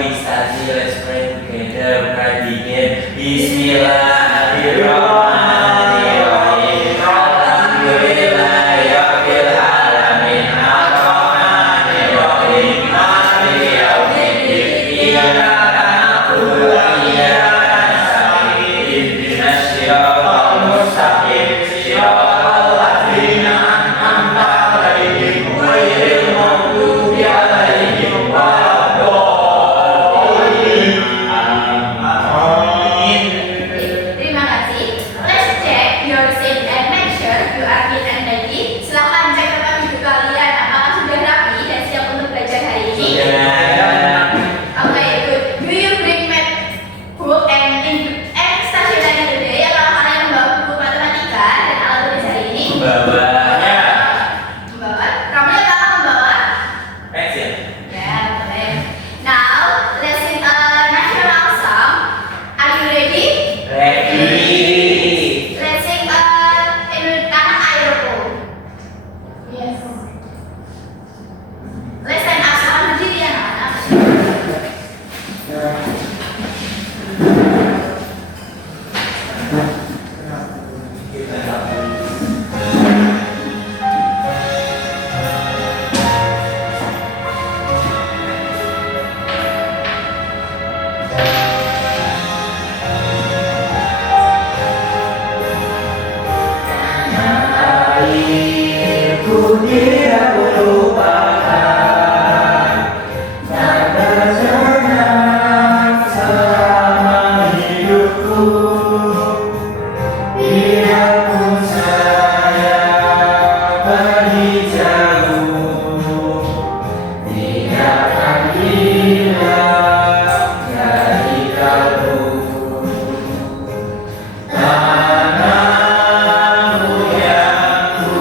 we study, let's pray together. Pray begin. Bismillahirrahmanirrahim. Alhamdulillahirabbil alamin. Arrahmanirrahim. Maliki yaumiddin. Iyyaka na'budu wa iyyaka nasta'in. Ihdinas siratal mustaqim. Siratal ladzina an'amta 'alaihim ghairil maghdubi 'alaihim waladdallin. Amin. Terima kasih. Let's check your seat and make sure you are fit and ready. Silahkan cek tempat duduk kalian apakah sudah rapi dan siap untuk belajar hari ini. Okay, good. Do you bring math book and stationery today? Apakah kalian membawa buku matematika dan alat tulis hari ini? Bawahnya Membawa. Kamu apakah membawa? pensil. Ya, boleh. Now, let's sing a national song. Are you ready? Ready. Let's sing Tanah Airku. Yes. Let's stand up. Silakan berdiri ya, anak-anak. Airku tidak lupakan, tak tersenang selama hidupku. Biarpun saya pergi jauh, tidak akan hilang dari kalbu. Tanahmu yang ku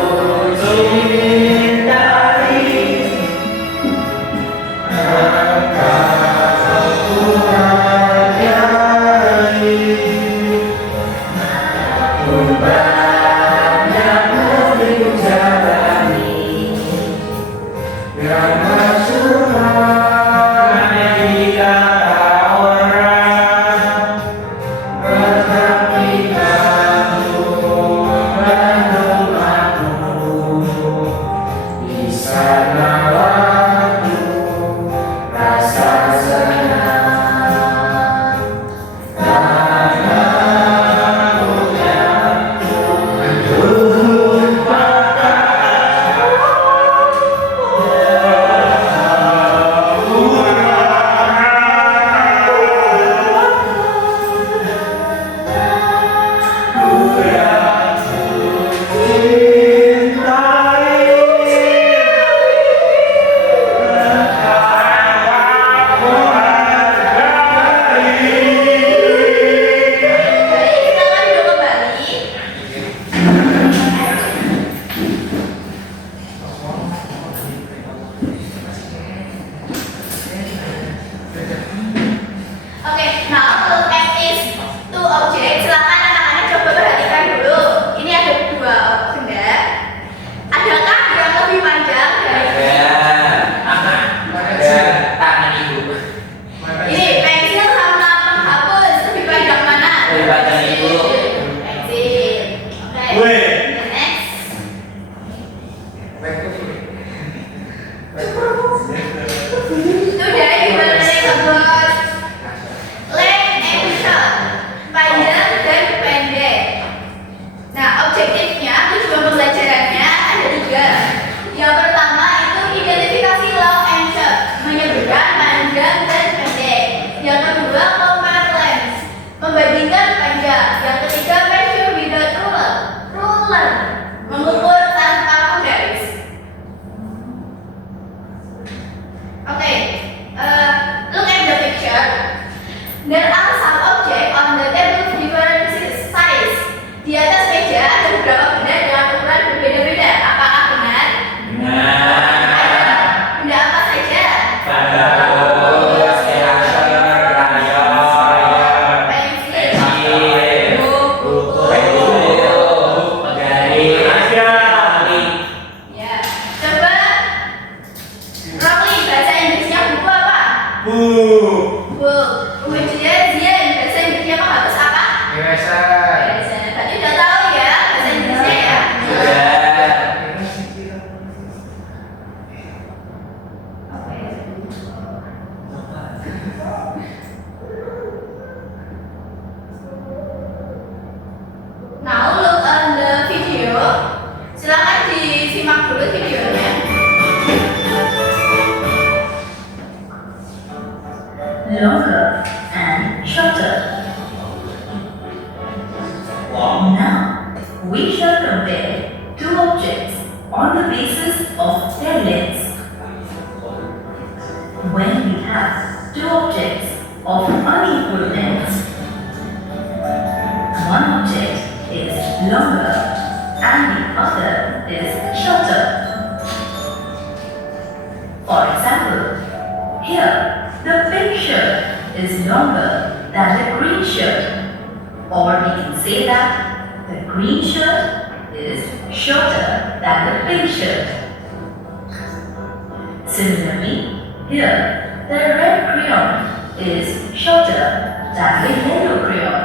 cintai, engkau ku hargai. Ku banyak menempuh jalani, karena cuma dikata orang, tetapi kamu mengandung aku. Di sana waktu rasa senang. Tanahmu yang ku Baik, silakan duduk kembali. Okay, now look at these two objects. Silakan anak-anak coba perhatikan dulu. Ini ada dua benda. Adakah yang lebih panjang dari ada tangan ibu. ini? Pensil sama penghapus lebih panjang mana? Lebih panjang ibu. Pensil. Oke. Weh. Next. Sudah gimana nih about length and short, panjang dan pendek. Nah, objektifnya, tujuan pembelajarannya ada tiga. Yang pertama itu identifikasi long and short, menyebutkan panjang dan pendek. Yang kedua, compare length, membandingkan panjang. Yang ketiga, measure without ruler, mengukur tanpa garis. Okay, look at the picture. There are some objects on the table with different size. Di atas meja ada beberapa benda dengan ukuran berbeda-beda. Apakah benar? Nah, Benda apa saja? bagus, eraser, Pensil, buku. garis, Ya, coba Rockley baca Inggrisnya buku apa? bu, longer and shorter. Now, we shall compare two objects on the basis of their lengths. When we have two objects of unequal lengths, one object is longer and the other is shorter. For example, here the pink shirt is longer than the green shirt, or we can say that the green shirt is shorter than the pink shirt. Similarly, here the red crayon is shorter than the yellow crayon.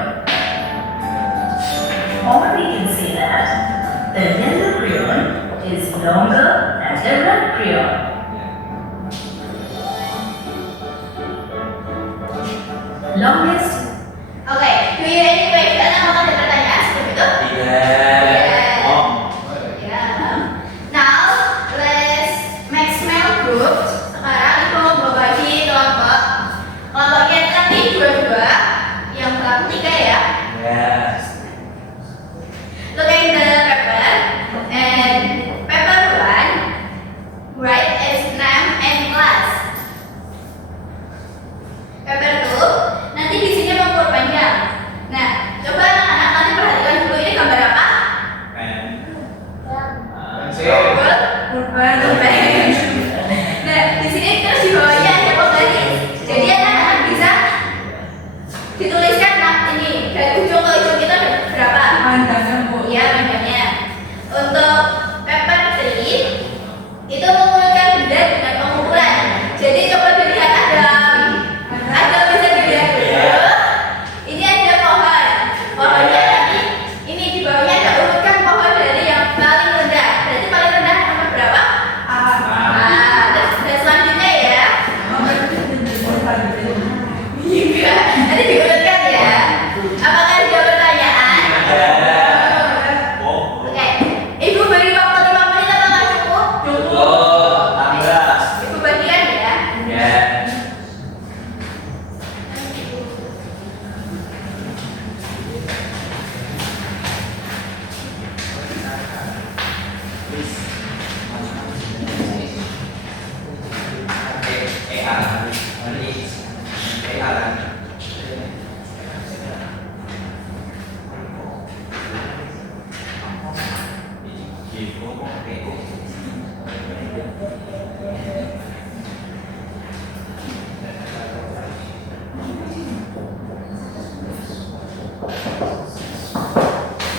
Or we can say that the yellow crayon is longer than the red crayon. Longest. Oke, do you any question? Apakah ada pertanyaan sebelum itu? Tidak. Oh. Ya. Now, let's make small group. Sekarang ibu mau berbagi kelompok. Kelompoknya nanti dua-dua, yang belakang tiga ya. Yes. Look at the paper and paper one. Write its name and class. Paper two. Nanti di sini mengukur panjang. Nah, coba anak-anak nanti perhatikan dulu ini gambar apa? Pulpen. Nah, di sini terus di bawahnya ada pembaris. Jadi anak-anak bisa dituliskan nah ini dari ujung ke ujung kita berapa? Panjangnya Bu. Iya, panjangnya. Untuk paper 3 itu mengumpulkan benda dengan pengukuran. Jadi coba dilihat ada bisa dilihat dulu. Ini ada pohon. Pohonnya nanti ini di bawahnya ada urutkan pohon dari yang paling rendah. Berarti paling rendah nomor berapa? Dan selanjutnya ya. Juga. Nanti diurutkan ya. Apakah ada pertanyaan? Oh. Oke. Ibu beri waktu 5 menit apakah cukup? Cukup. 16. Ibu bagian ya. Ya.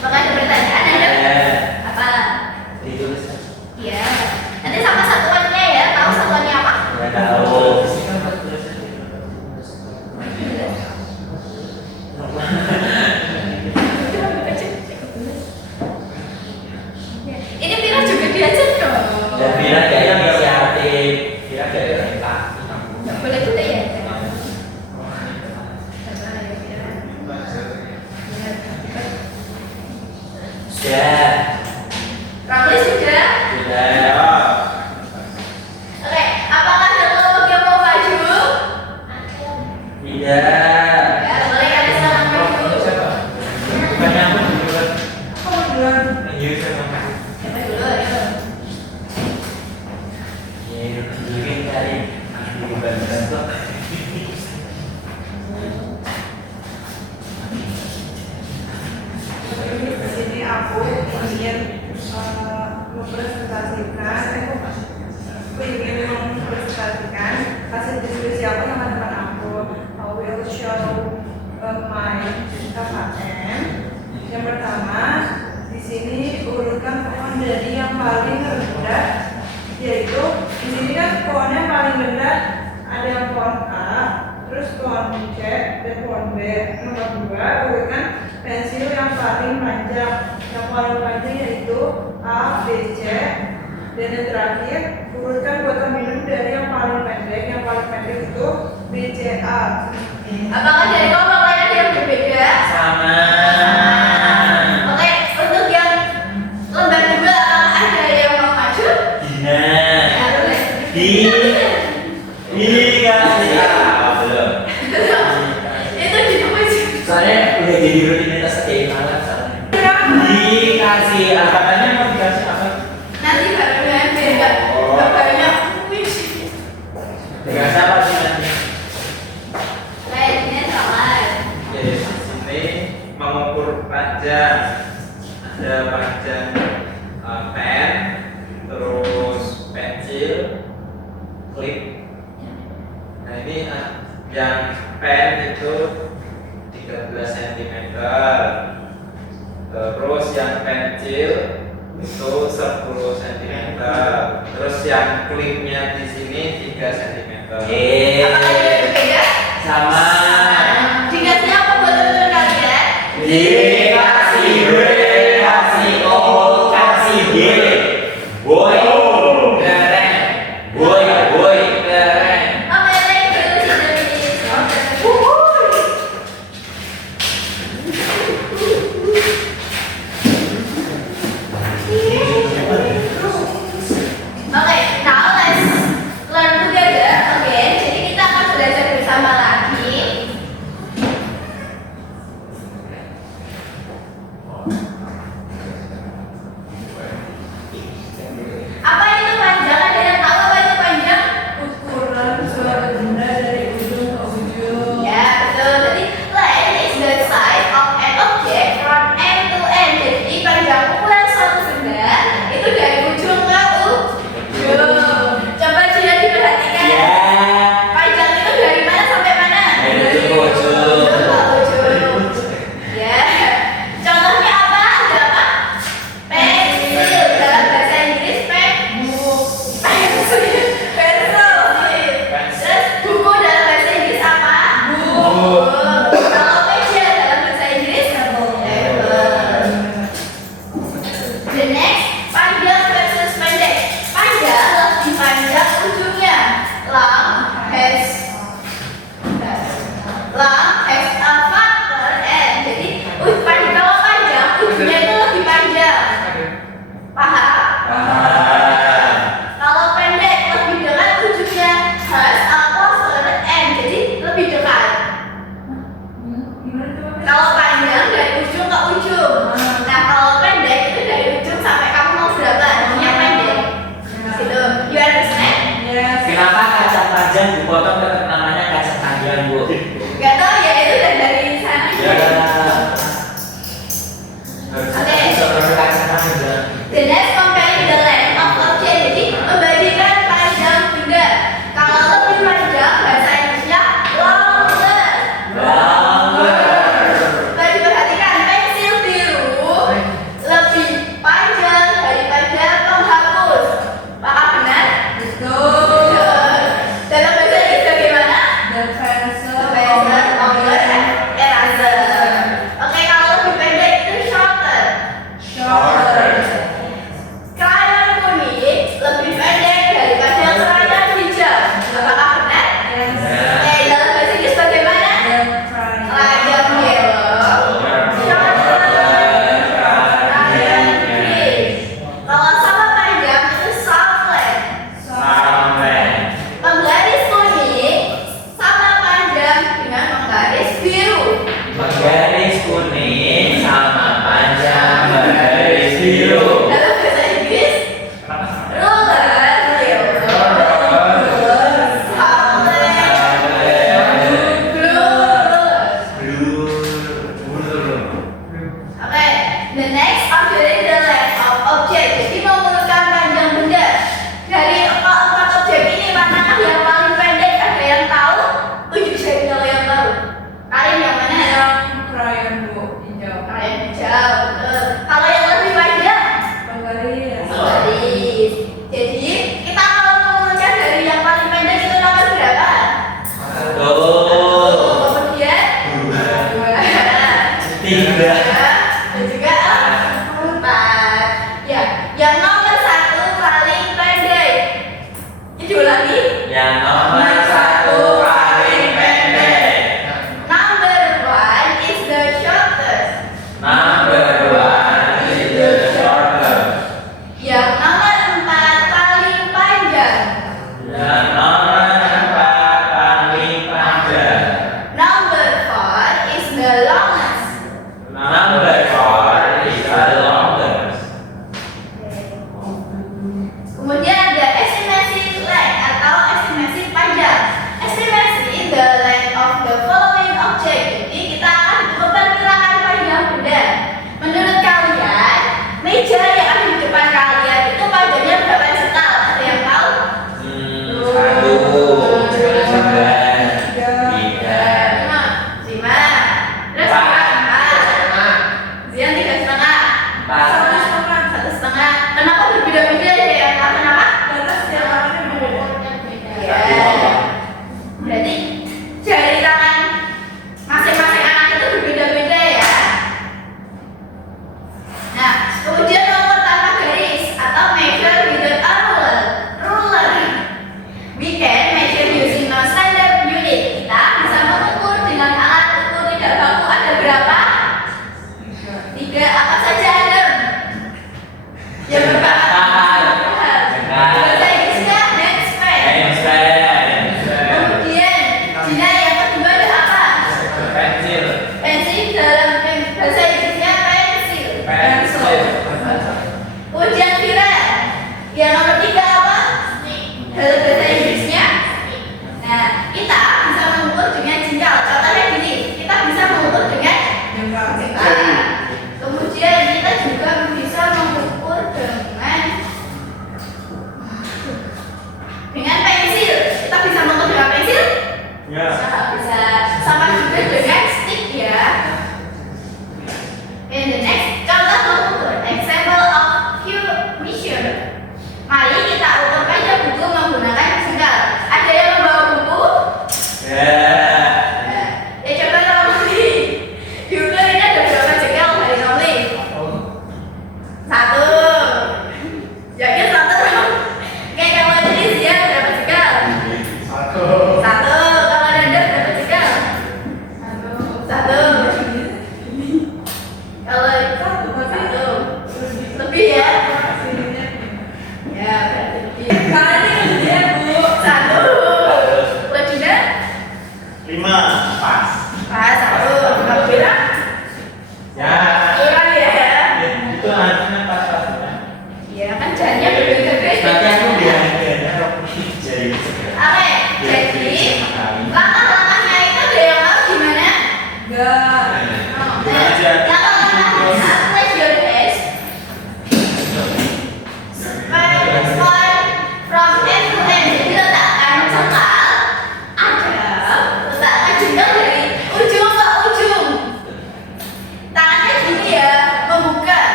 Apakah ada pertanyaan? Ada? Apa? Ditulis. Iya. Nanti sama satuannya ya. Tahu satuannya apa? Ya tahu. Ini Vira juga diajar dong. Dan Vira kayaknya inisiatif. Vira kayaknya Nggak boleh kita ya. Sudah. Ramli sudah. Sudah. Oke. Apakah ada kelompok yang mau maju? Tidak. Ya, boleh kalian sekarang maju. Bukannya aku duluan. Kamu duluan. Iya, sama. Siapa dulu? Ayo. Ya, itu tunjukin tadi. Di bantuan kok. Di sini aku ingin mempresentasikan hasil diskusi aku sama teman aku. I will show my KKN. Yang pertama, di sini urutkan pohon dari yang paling rendah, yaitu di sini kan pohonnya paling rendah ada yang pohon A, terus pohon C dan pohon B. Nomor 2, urutkan pensil yang paling panjang. Yang paling panjang yaitu A, B, C. Dan yang terakhir, urutkan botol minum dari yang paling pendek. Yang paling pendek itu B, C, A. Apakah dari kelompok lain ada yang berbeda? Sama. Oke, untuk yang lembar 2 apakah ada yang mau maju? Dina. Ya, boleh. Dikasih apa belum? Dengan siapa sih nanti? Lainnya salah. Oke, di sini mengukur panjang. Ada panjang pen, terus pensil, klip. Nah ini yang pen itu 13 cm, terus yang pensil itu 10 cm, terus yang klipnya di sini 3 cm. Apa ada yang berbeda? Sama. Dikasih apa buat teman-teman kalian? Dikasih B, kasih O, kasih G. Boy, keren. Boy, keren. Oke, thank you, Okay, now let's learn together. Oke, jadi kita akan belajar bersama lagi. Apa itu panjang? Ada yang tahu apa itu panjang? Ukuran suatu benda dari ujung ke ujung. Ya, betul. Jadi length is the size of an object from end to end. Jadi panjang ukuran suatu benda itu dari ujung ke ujung. Coba juga diperhatikan. Ya. Panjang itu dari mana sampai mana? Dari ujung ke ujung. Ujung ke ujung. Ya. Contohnya apa? Ada apa? Pensil. Dalam bahasa Inggris pensil. Terus buku dalam bahasa Inggris apa? Buku. Kalau meja dalam bahasa Inggris table. The next, panjang versus pendek. Panjang lebih panjang ujungnya. Long has a factor N. Jadi kalau panjang ujungnya itu lebih panjang. Paham? Kalau pendek lebih dekat ujungnya has a closer N. Jadi lebih dekat. Kalau panjang dari ujung ke ujung. Nah kalau pendek itu dari ujung sampai kamu mau berapa? Namanya pendek. Gitu. You understand? Yes. Kenapa kacang panjang dipotong tetap namanya kacang panjang, Bu? Gak tau ya, itu udah dari sana. Ya. Harusnya bisa pakai kacang panjang. The next, comparing the length of object. Jadi membandingkan panjang benda. Kalau lebih panjang bahasa Inggrisnya longer. Coba diperhatikan, pensil biru lebih panjang daripada penghapus. Paham benar? Betul. Dalam bahasa Inggris bagaimana?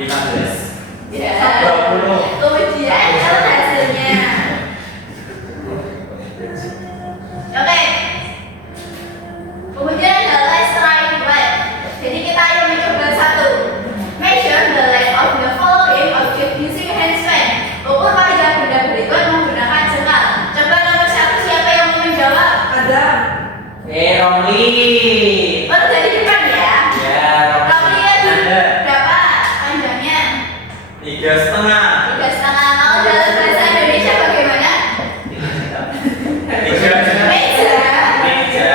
15. Ya. 20. Kemudian catat hasilnya. Oke. Kemudian ada let's try right. Jadi kita ayo mencoba satu. Measure the length of the following object using hand span. Ukur panjang benda berikut menggunakan jengkal. Coba nomor 1 siapa yang mau menjawab? Ada. Romli. Baru dari depan ya. Ya, Romli ya Ada. berapa panjangnya? 3,5. 3,5. Kalau dalam bahasa Indonesia bagaimana? 3. Meja. Meja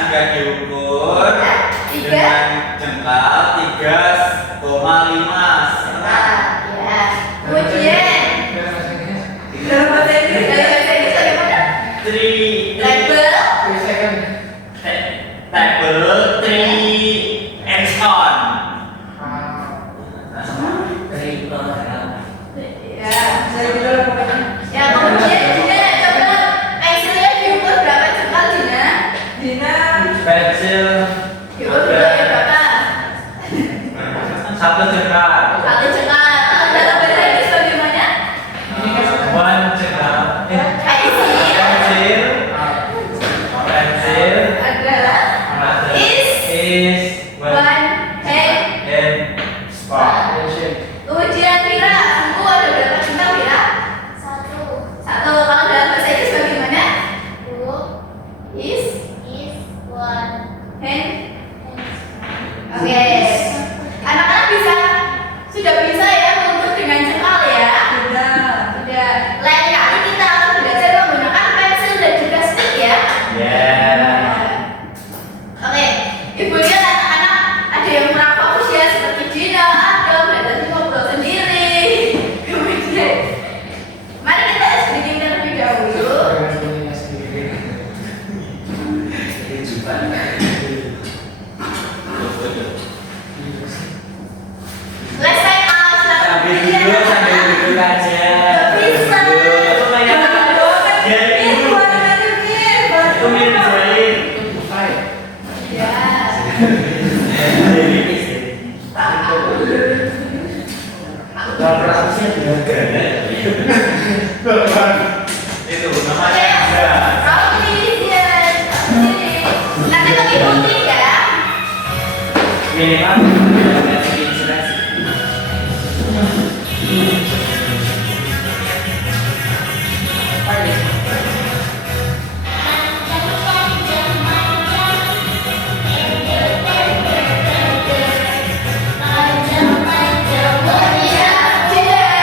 jika diukur dengan jengkal 3,5 setengah. Ya. Kemudian Dalam bahasa Inggris. dalam bahasa Inggris bagaimana? 3 Label. table 3 and on. Ya. Saya juga pokoknya. Ya, kemudian Dina coba pensilnya diukur berapa jengkal Dina? Dina. Pensil Diukur berapa? 1 jengkal. 1 jengkal. Kalau dalam bahasa Inggris bagaimana? 1 jengkal. Pensil Pensil adalah is 1 one hand. and spot. Kemudian Vira, buku ada berapa jengkal Vira? 1. Kalau dalam bahasa Inggris bagaimana? Is hand. Oke. Anak-anak sudah bisa ya mengukur dengan jengkal ya? Sudah. Sudah. Lain kali kita akan belajar menggunakan pensil dan juga stick ya. Oke. Ibu lihat anak-anak ada yang kurang fokus ya seperti Dina, Adam, dan tadi ngobrol sendiri. Kemudian, mari kita sedikit terlebih dahulu. Let's try out. Sambil duduk aja. Bisa. Itu mainan apa? Jadi Ini warna biru. itu mirip jahit. Ya. Itu Oke. namanya ada. Roti ya. Nanti mengikuti ya. Minimal inspirasi.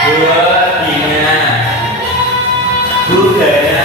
Buat Dina. Budaya.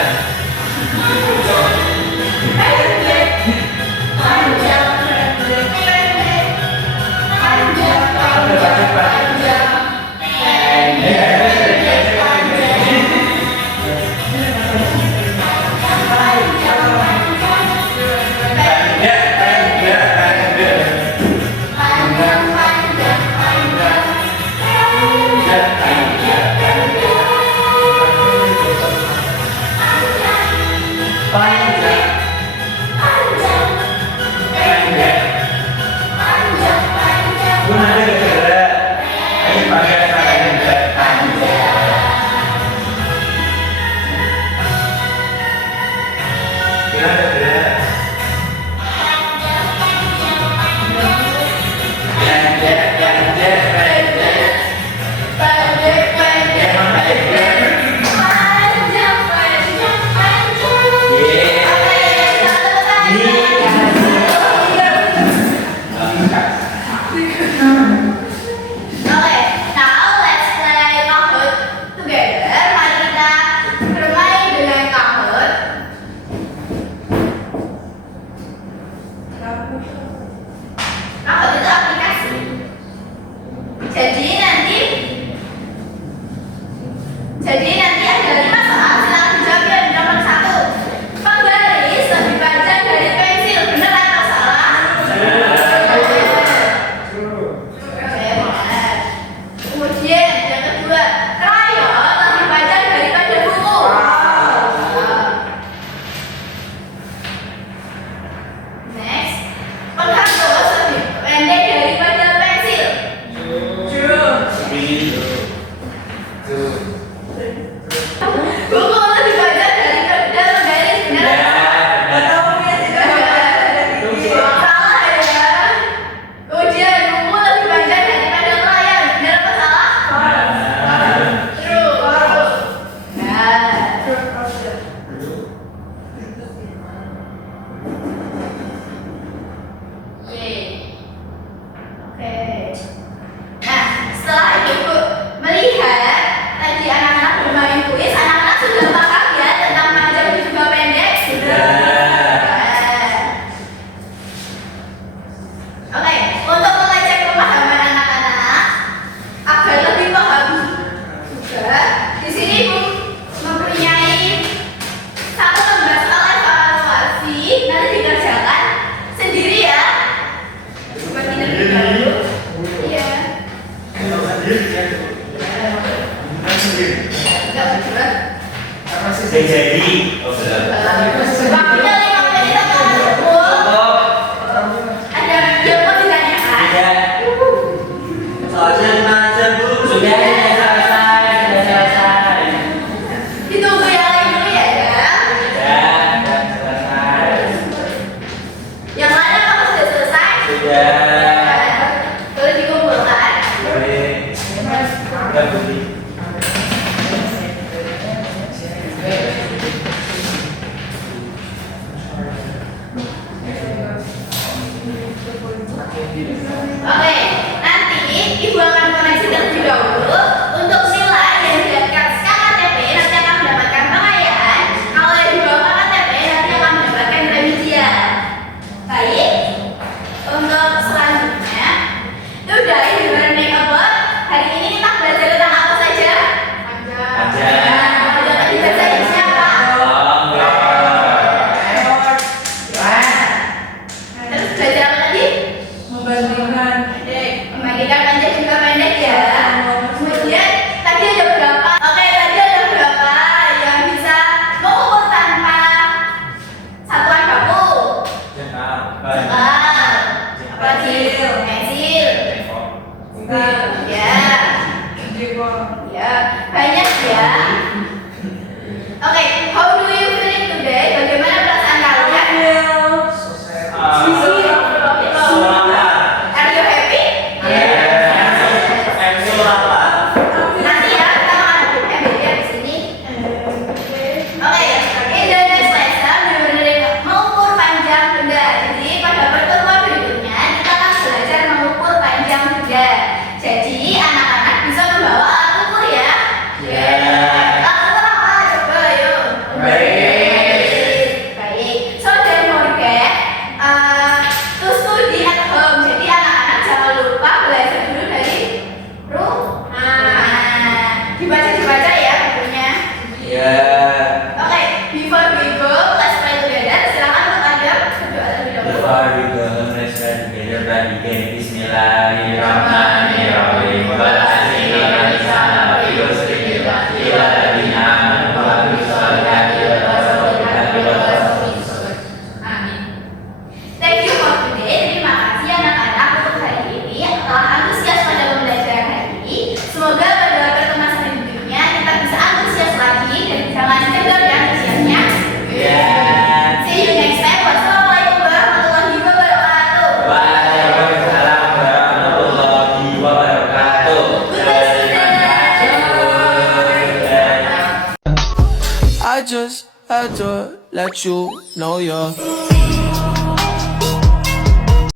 Jadi, oh belum. Waktunya 5 menit teman. Ada yang mau ditanyakan? Tidak. Soalnya aja bu. Sudah selesai. Ditunggu yang lain dulu ya, ya. Sudah selesai. Yang lain apa sudah selesai? Sudah. Boleh dikumpulkan. Boleh. Udah beli. Oke, nanti ibu akan koneksi terlebih dahulu untuk sila yang di atas KTP nanti akan mendapatkan pengayaan. Kalau yang di bawah KTP nanti akan mendapatkan remedial. Baik, untuk selanjutnya, itu udah ini learning about. Hari ini kita belajar tentang apa saja? Panjang. Belajar bahasa Indonesia apa? Terus belajar apa lagi? Membandingkan. Membandingkan panjang juga pendek ya. Kemudian tadi ada berapa? Oke, tadi ada berapa yang bisa mengukur tanpa satuan baku? Jengkal. Apa lagi? Pensil. Ya. Ya, banyak ya. Oke, how do you feeling today? Bagaimana perasaan kalian? Are you happy? Nanti ya kita makan MBTI di sini. Oke, in the next lesson we will learn mengukur panjang benda. Jadi pada pertemuan berikutnya kita akan belajar mengukur panjang benda. Jadi anak-anak bisa membawa alat ukur ya. Alat ukur apa? Coba yuk. Baik. So don't forget to study at home. Jadi anak-anak jangan lupa belajar dulu dari rumah. Dibaca ya bukunya. Oke, before we go, let's pray together. Silakan untuk Anda berdoa terlebih dahulu. Before we go, let's pray together by begin. Bismillahirrahmanirrahim. Amin. Thank you for today. Terima kasih anak-anak untuk hari ini telah antusias pada pembelajaran hari ini. Semoga pada pertemuan selanjutnya kita bisa antusias lagi dan jangan kendor ya antusiasnya. See you next time. Wassalamualaikum warahmatullahi wabarakatuh. Waalaikumsalam warahmatullahi wabarakatuh. Good day, students. I just had to let you know you're